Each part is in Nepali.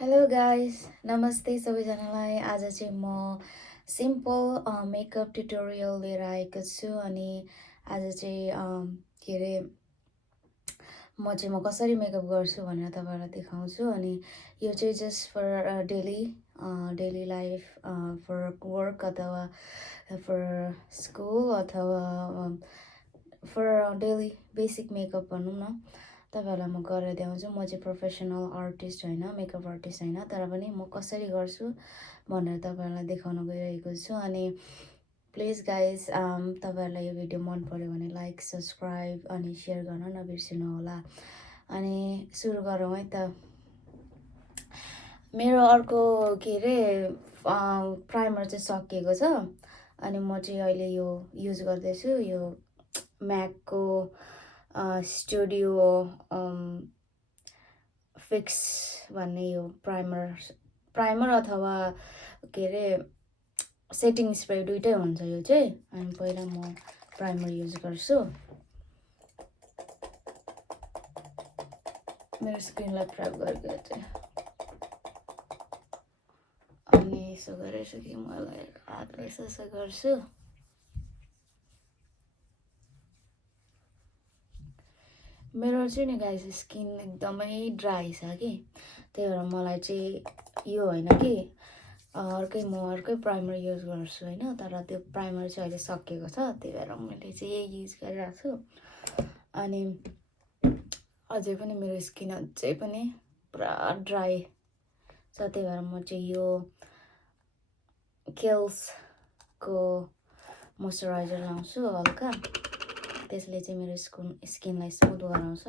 हेलो गाइस नमस्ते सबैजनालाई आज चाहिँ म सिम्पल मेकअप ट्युटोरियल लिएर आएको छु अनि आज चाहिँ के अरे म कसरी मेकअप गर्छु भनेर तपाईँहरूलाई देखाउँछु अनि यो चाहिँ just for daily life for work अथवा फर स्कुल अथवा फर डेली बेसिक मेकअप भनौँ न तपाईँहरूलाई म गरेर देखाउँछु। म चाहिँ प्रोफेसनल आर्टिस्ट होइन, मेकअप आर्टिस्ट होइन, तर पनि म कसरी गर्छु भनेर तपाईँहरूलाई देखाउन गइरहेको छु। अनि प्लिज गाइज तपाईँहरूलाई यो भिडियो मन पऱ्यो भने लाइक सब्सक्राइब अनि सेयर गर्न नबिर्सिनु होला। अनि सुरु गरौँ है त। मेरो अर्को के अरे प्राइमर चाहिँ सकिएको छ अनि म चाहिँ अहिले यो युज गर्दैछु, यो म्याकको स्टुडियो फिक्स भन्ने यो प्राइमर अथवा के अरे सेटिङ स्प्रे दुइटै हुन्छ यो चाहिँ। अनि पहिला म प्राइमर युज गर्छु। मेरो स्किनलाई प्रेप गरेको चाहिँ अनि यसो गरेर कि मलाई हातले यसो गर्छु। मेरो चाहिँ नि गाइस स्किन एकदमै ड्राई छ कि, त्यही भएर मलाई चाहिँ यो होइन कि अर्कै प्राइमर युज गर्छु होइन, तर त्यो प्राइमर चाहिँ अहिले सकिएको छ, त्यही भएर मैले चाहिँ यही युज गरिरहेको छु। अनि अझै पनि मेरो स्किन अझै पनि पुरा ड्राई छ, त्यही भएर म चाहिँ यो केल्सको मोइस्चराइजर लाउँछु हल्का, त्यसले चाहिँ मेरो स्किनलाई स्मुथ गराउँछ।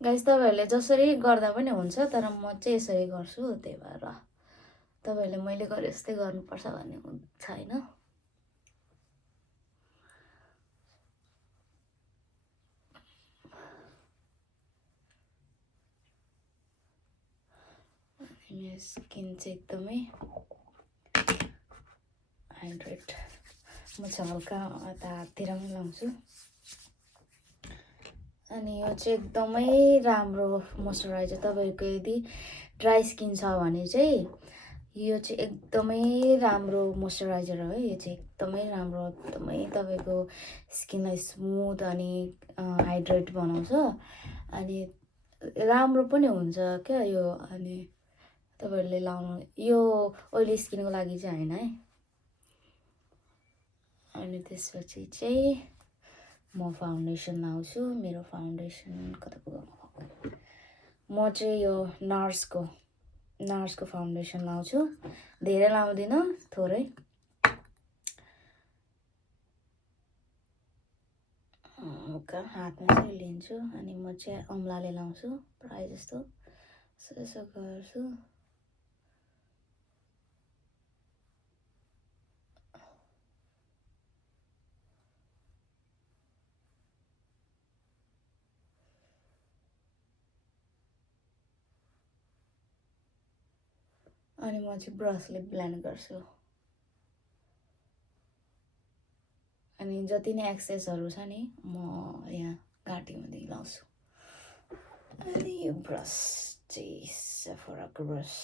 गाइस तपाईँहरूले जसरी गर्दा पनि हुन्छ, तर म चाहिँ यसरी गर्छु, त्यही भएर तपाईँहरूले मैले गरे जस्तै गर्नुपर्छ भन्ने छैन। मेरो स्किन चाहिँ एकदमै हाइड्रेट, म चाहिँ हल्का यता हाततिर पनि लाउँछु। अनि यो चाहिँ एकदमै राम्रो मोइस्चराइजर, तपाईँको यदि ड्राई स्किन छ भने चाहिँ यो चाहिँ एकदमै राम्रो मोइस्चराइजर हो। यो चाहिँ एकदमै राम्रो, एकदमै तपाईँको स्किनलाई स्मुथ अनि हाइड्रेट बनाउँछ अनि राम्रो पनि हुन्छ क्या यो। अनि तपाईँहरूले लाउनु, यो ओइली स्किनको लागि चाहिँ होइन है। अनि त्यसपछि चाहिँ म फाउन्डेसन लाउँछु। मेरो फाउन्डेसन कता पुग्यो, म चाहिँ यो नार्सको फाउन्डेसन लाउँछु, धेरै लाउँदिनँ, थोरै। हल्का हातमा चाहिँ लिन्छु अनि म चाहिँ औँलाले लाउँछु प्रायः जस्तो, यसो गर्छु। अनि म चाहिँ ब्रसले ब्लेन्ड गर्छु। अनि जति नै एक्सेसहरू छ नि म यहाँ घाँटीमा लाउँछु। अनि यो ब्रस चाहिँ सेफोराको ब्रस,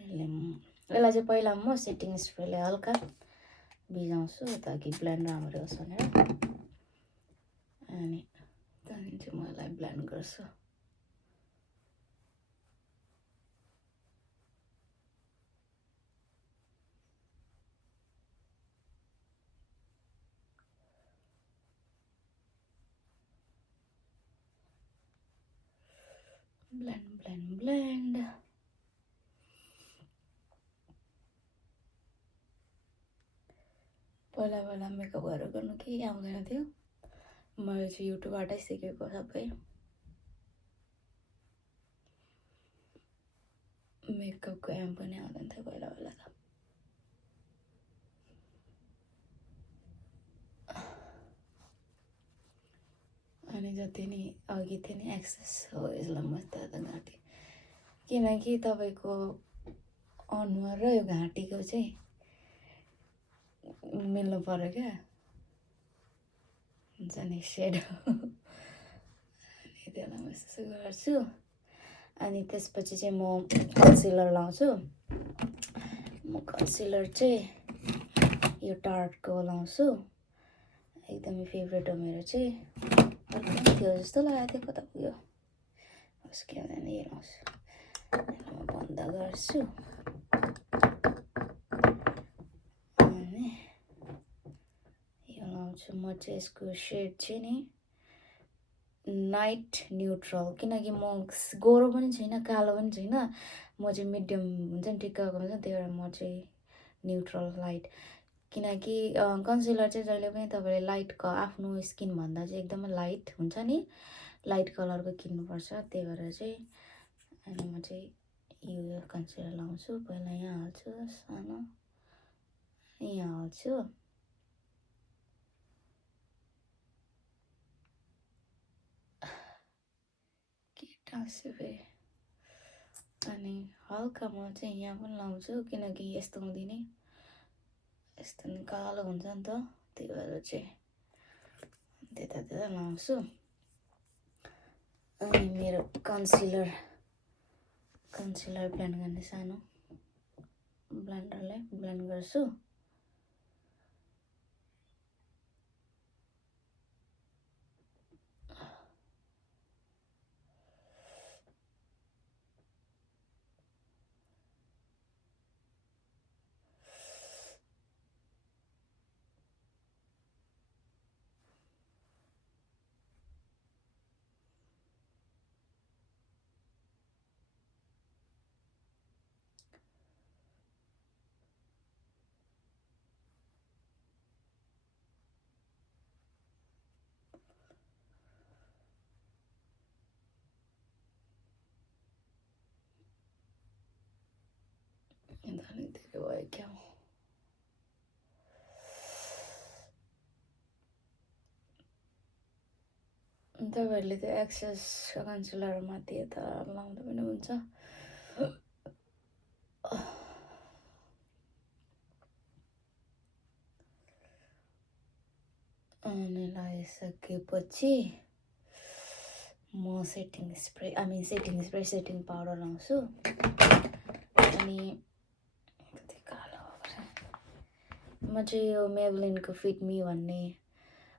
यसलाई चाहिँ पहिला म सेटिङ स्प्रेले हल्का भिजाउँछु ताकि ब्लेन्ड राम्रो होस् भनेर। अनि त्यहाँदेखि चाहिँ म यसलाई ब्लेन्ड गर्छु। ब्लेन्ड पहिला मेकअप गरेर गर्नु केही आउँदैन थियो, मैले चाहिँ युट्युबबाटै सिकेको सबै। मेकअपको एम पनि आउँदैन थियो पहिला त। अनि जति नै अघि थियो नि एक्सेस हो, यसलाई म त घाँटी किनकि तपाईँको अनुहार र यो घाँटीको चाहिँ मिल्नु पऱ्यो क्या, हुन्छ नि सेड। अनि त्यसलाई म यसो गर्छु। अनि त्यसपछि चाहिँ म कन्सिलर लाउँछु। म कन्सिलर चाहिँ यो टार्टको लाउँछु, एकदमै फेभरेट हो मेरो चाहिँ। अर्को थियो जस्तो लागेको थियो, कता पुग्यो उसके हुँदैन, यो लाउँछु। म बन्द गर्छु अनि यो लाउँछु। म चाहिँ यसको सेड चाहिँ नि नाइट न्युट्रल, किनकि म गोरो पनि छैन कालो पनि छैन, म चाहिँ मिडियम हुन्छ नि टिकाको हुन्छ, त्यही भएर म चाहिँ न्युट्रल लाइट। किनकि कन्सिलर चाहिँ जहिले पनि तपाईँले लाइटको आफ्नो स्किनभन्दा चाहिँ एकदमै लाइट हुन्छ नि, लाइट कलरको किन्नुपर्छ, त्यही भएर चाहिँ। अनि म चाहिँ यो कन्सिलर लाउँछु। पहिला यहाँ हाल्छु सानो, यहाँ हाल्छु। के टाँस्यो फेरि। अनि हल्का म चाहिँ यहाँ पनि लाउँछु, किनकि यस्तो हुँदैन, यस्तो नि कालो हुन्छ नि त, त्यही भएर चाहिँ त्यता लाउँछु। अनि मेरो कन्सिलर ब्लेन्ड गर्ने सानो ब्लेन्डरले ब्लेन्ड गर्छु। धेरै भयो क्या, तपाईँहरूले त्यो एक्सेस कन्सिलर माथि यता लाउँदा पनि हुन्छ। अनि लगाइसकेपछि म सेटिङ पाउडर लाउँछु। अनि कति कालो म चाहिँ यो मेबलिनको फिट मी भन्ने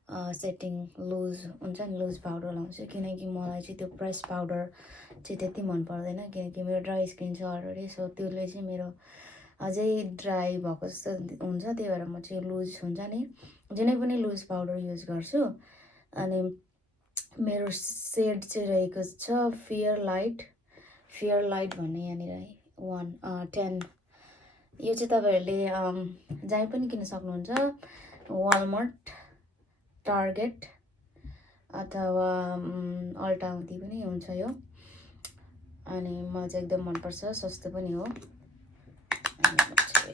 सेटिङ लुज हुन्छ नि, लुज पाउडर लाउँछु। किनकि मलाई चाहिँ त्यो प्रेस पाउडर चाहिँ त्यति मन पर्दैन, किनकि मेरो ड्राई स्किन छ अलरेडी, सो त्यसले चाहिँ मेरो अझै ड्राई भएको जस्तो हुन्छ, त्यही भएर म चाहिँ लुज हुन्छ नि जुनै पनि लुज पाउडर युज गर्छु। अनि मेरो सेड चाहिँ रहेको छ फियर लाइट भन्ने यहाँनिर है 10। यो चाहिँ तपाईँहरूले जहीँ पनि किन्न सक्नुहुन्छ, वालमार्ट, टार्गेट अथवा अल्टाउति पनि हुन्छ यो। अनि मलाई चाहिँ एकदम मनपर्छ, सस्तो पनि हो। अनि म चाहिँ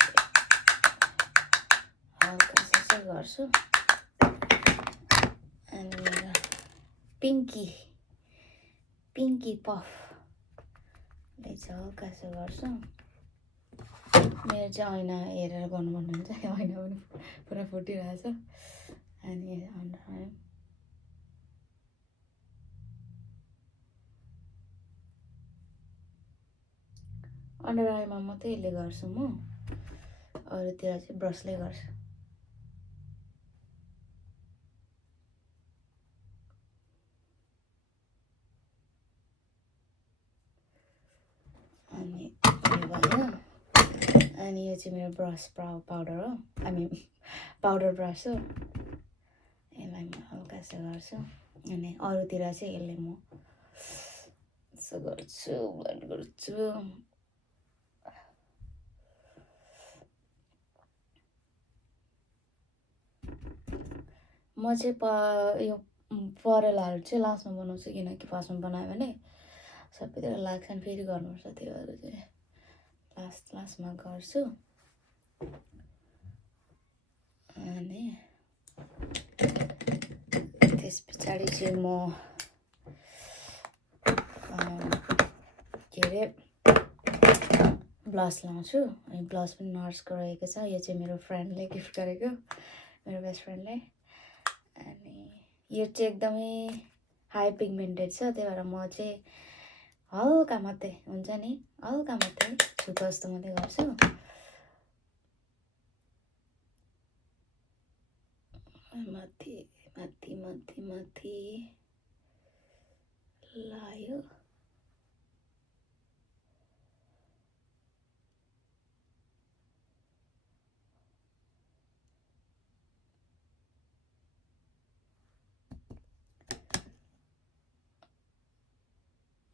हल्का यसो गर्छु। अनि मेरो पिङ्की पफले चाहिँ हल्का यसो गर्छु। मेरो चाहिँ ऐना हेरेर गर्नु भन्नुहुन्छ, ऐना पनि पुरा फुटिरहेछ। अनि अन्डर आईमा मात्रै यसले गर्छु म, अरूतिर चाहिँ ब्रसले गर्छु। अनि यो भयो। अनि यो चाहिँ मेरो ब्रस पाउडर हो, पाउडर ब्रस हो, यसलाई म हल्का यसो गर्छु। अनि अरूतिर चाहिँ यसले म यसो गर्छु, ब्लेन्ड गर्छु। म चाहिँ यो परेलाहरू चाहिँ लास्टमा बनाउँछु, किनकि फर्स्टमा बनायो भने सबैतिर लाग्छ नि, फेरि गर्नुपर्छ, त्यही भएर चाहिँ लास्टमा गर्छु। अनि त्यस पछाडि चाहिँ म के अरे ब्लस लाउँछु अनि ब्लस पनि नर्सको रहेको छ यो चाहिँ मेरो फ्रेन्डले गिफ्ट गरेको मेरो बेस्ट फ्रेन्डले अनि यो चाहिँ एकदमै हाई पिगमेन्टेड छ त्यही भएर म चाहिँ हल्का मात्रै हुन्छ नि हल्का मात्रै छुको जस्तो मात्रै गर्छु माथि माथि माथि माथि लायो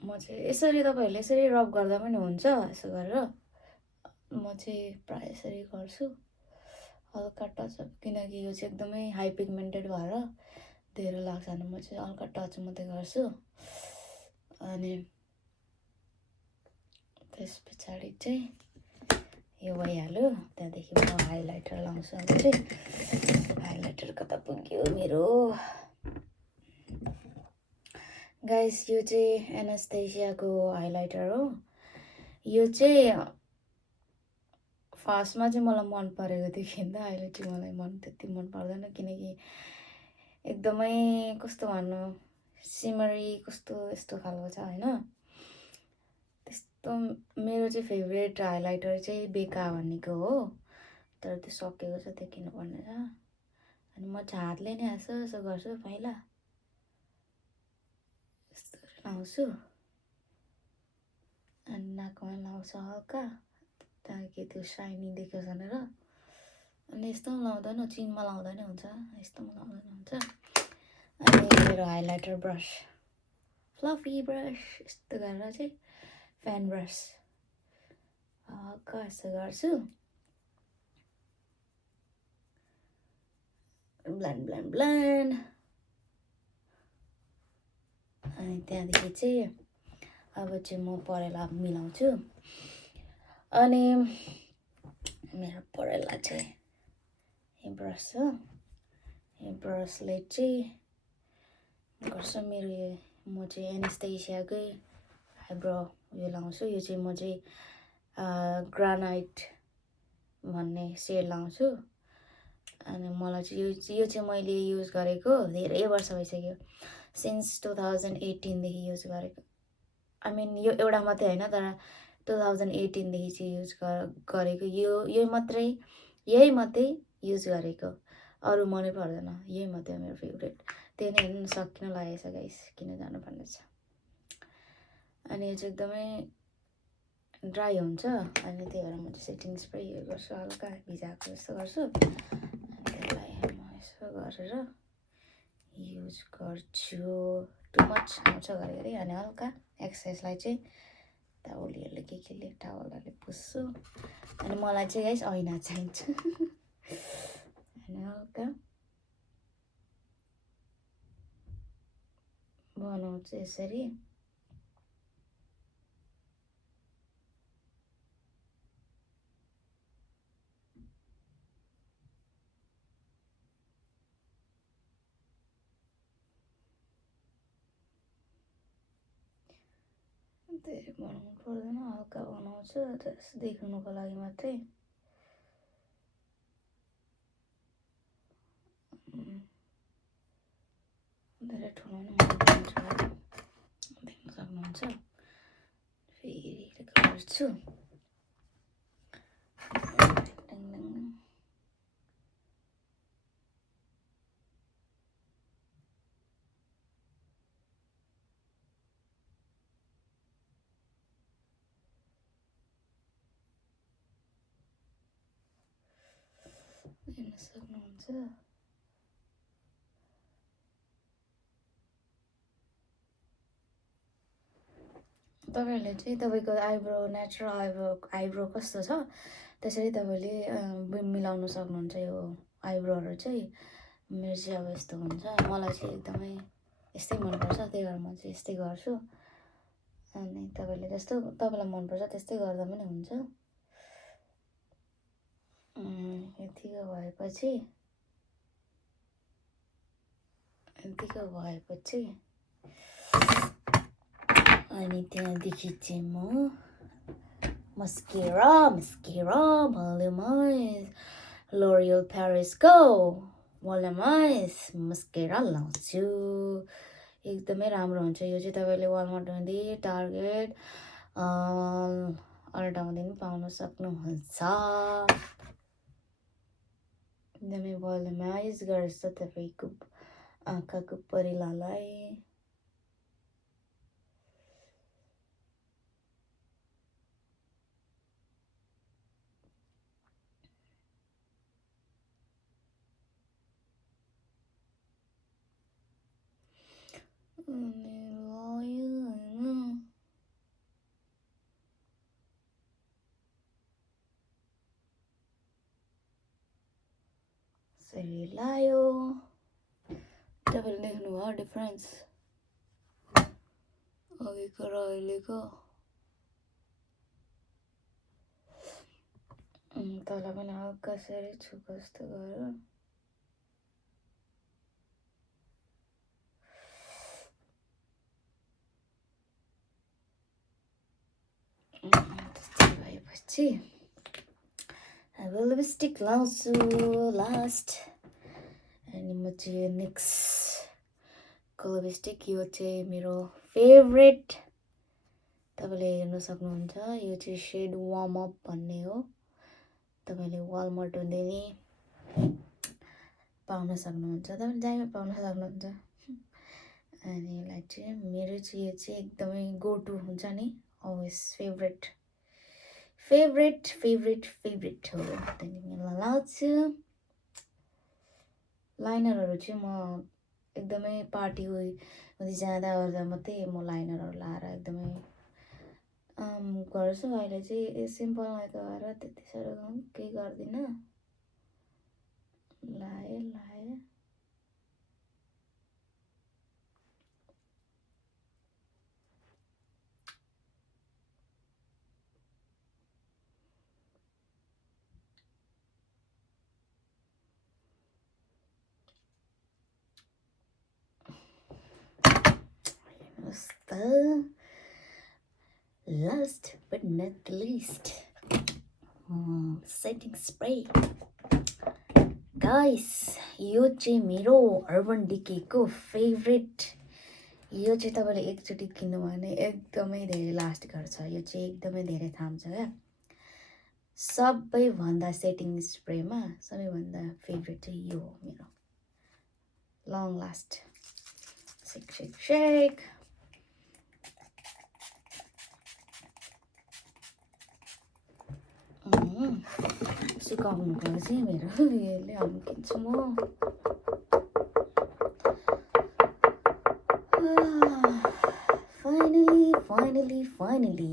म चाहिँ यसरी तपाईँहरूले यसरी रब गर्दा पनि हुन्छ यसो गरेर म चाहिँ प्रायः यसरी गर्छु हल्का टचअप किनकि यो चाहिँ एकदमै हाई पिगमेन्टेड भएर धेरै लाग्छ भने म चाहिँ हल्का टच मात्रै गर्छु अनि त्यस पछाडि चाहिँ यो भइहाल्यो त्यहाँदेखि म हाइलाइटर लाउँछु अब चाहिँ हाइलाइटर कता पुग्यो मेरो गाइस यो चाहिँ एनास्टेसियाको हाइलाइटर हो यो चाहिँ फर्स्टमा चाहिँ मलाई मन परेको थियो खिच्दा अहिले चाहिँ मलाई त्यति मन पर्दैन किनकि एकदमै कस्तो भन्नु सिमरी कस्तो यस्तो खालको छ होइन त्यस्तो मेरो चाहिँ फेभरेट हाइलाइटर चाहिँ बेका भन्नेको हो तर त्यो सकेको छ त्यो किन्नुपर्ने छ अनि म चाहिँ हातले नै यसो गर्छु पहिला यस्तो लाउँछु अनि नाकमा लाउँछु हल्का ताकि त्यो साइनी देखोस् भनेर अनि यस्तो पनि लाउँदैन चिनमा लाउँदा नि हुन्छ यस्तोमा लाउँदा नि हुन्छ अनि मेरो हाइलाइटर ब्रस फ्लफी ब्रस यस्तो गरेर चाहिँ फ्यान ब्रस हल्का यस्तो गर्छु ब्लेन्ड ब्लेन्ड ब्लेन्ड अनि त्यहाँदेखि चाहिँ अब चाहिँ म परेला मिलाउँछु अनि मेरो परेला चाहिँ यो ब्रस छ यो ब्रसले चाहिँ गर्छ मेरो यो म चाहिँ एनास्टेसियाकै आइब्रो यो लाउँछु यो चाहिँ म चाहिँ ग्रानाइट भन्ने सेड लाउँछु अनि मलाई चाहिँ यो चाहिँ मैले युज गरेको धेरै वर्ष भइसक्यो सिन्स 2018देखि युज गरेको आई मिन यो एउटा मात्रै होइन तर 2018देखि चाहिँ युज गरेको यही मात्रै युज गरेको अरू मनै पर्दैन यही मात्रै मेरो फेभरेट त्यही नै हेर्नु सकिन लागेको छ गाइस किन जानुपर्ने छ अनि यो चाहिँ एकदमै ड्राई हुन्छ अनि त्यही भएर म चाहिँ सेटिङ स्प्रे युज गर्छु हल्का भिजाएको जस्तो गर्छु त्यसलाई म यसो गरेर युज गर्छु टु मच आउँछ घरिघरि अनि हल्का एक्सर्साइजलाई चाहिँ टावलहरूले केले टावलहरूले पुस्छु अनि मलाई चाहिँ गाइस ऐना चाहिन्छ अनि हल्का बनाउँछु यसरी धेरै बनाउनु पर्दैन हल्का बनाउँछु जस्ट देख्नुको लागि मात्रै धेरै ठुलो पनि देख्न सक्नुहुन्छ फेरि गर्छु हेर्न सक्नुहुन्छ तपाईँहरूले चाहिँ तपाईँको आइब्रो कस्तो छ त्यसरी तपाईँले मिलाउन सक्नुहुन्छ यो आइब्रोहरू चाहिँ मेरो चाहिँ अब यस्तो हुन्छ मलाई चाहिँ एकदमै यस्तै मनपर्छ त्यही भएर म चाहिँ यस्तै गर्छु अनि तपाईँले जस्तो तपाईँलाई मनपर्छ त्यस्तै गर्दा पनि हुन्छ यतिको भएपछि अनि त्यहाँदेखि चाहिँ म mascara, volumized, L'Oreal Paris Go, volumized, mascara लाउँछु एकदमै राम्रो हुन्छ यो चाहिँ तपाईँले वालमार्ट हुँदै टार्गेट अल्टाउँदै पनि पाउन सक्नुहुन्छ एकदमै भोल्युमाइज गर्छ तपाईँको आँखाको परिलालाई यसरी लायो तपाईँले देख्नुभयो डिफरेन्स अघिको र अहिलेको तल पनि हल्का सरी छु कस्तो गरेर त्यस्तै भएपछि अब लिपस्टिक लाउँछु लास्ट अनि म चाहिँ नेक्स्ट लिपस्टिक यो चाहिँ मेरो फेभरेट तपाईँले हेर्न सक्नुहुन्छ यो चाहिँ सेड वार्म अप भन्ने हो तपाईँले वालमार्ट हुँदै नि पाउन सक्नुहुन्छ तपाईँले जहीँ पाउन सक्नुहुन्छ अनि यसलाई चाहिँ मेरो चाहिँ यो चाहिँ एकदमै गो टु हुन्छ नि अलवेज फेभरेट हो त्यहाँदेखि लाउँछु लाइनरहरू चाहिँ म एकदमै पार्टी हुँदै जाँदा ओर्दा मात्रै म लाइनरहरू लाएर एकदमै गर्छु अहिले चाहिँ सिम्पल लगाएर त्यति साह्रो केही गर्दिनँ लाएँ last but not least setting spray guys यो चाहिँ मेरो अर्बन डिकेको फेभरेट यो चाहिँ तपाईँले एकचोटि किन्नु भने एकदमै धेरै लास्ट गर्छ यो चाहिँ एकदमै धेरै थाम्छ क्या सबैभन्दा सेटिङ स्प्रेमा सबैभन्दा फेभरेट चाहिँ यो हो मेरो लङ लास्ट शेक सिकाउनुको चाहिँ मेरो यसले हम्किन्छु म फाइनली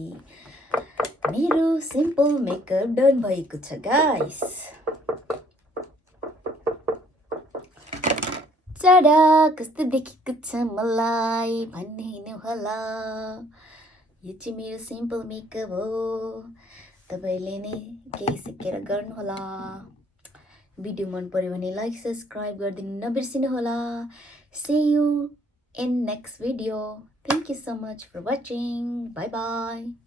मेरो सिम्पल मेकअप डन भएको छ गाइस चढा कस्तो देखेको छ मलाई भन्ने होला यो चाहिँ मेरो सिम्पल मेकअप हो तपाईले नै केही सिकेर गर्नुहोला भिडियो मन पर्यो भने लाइक सब्स्क्राइब गरिदिनु नबिर्सिनु होला see you in next video thank you so much for watching bye bye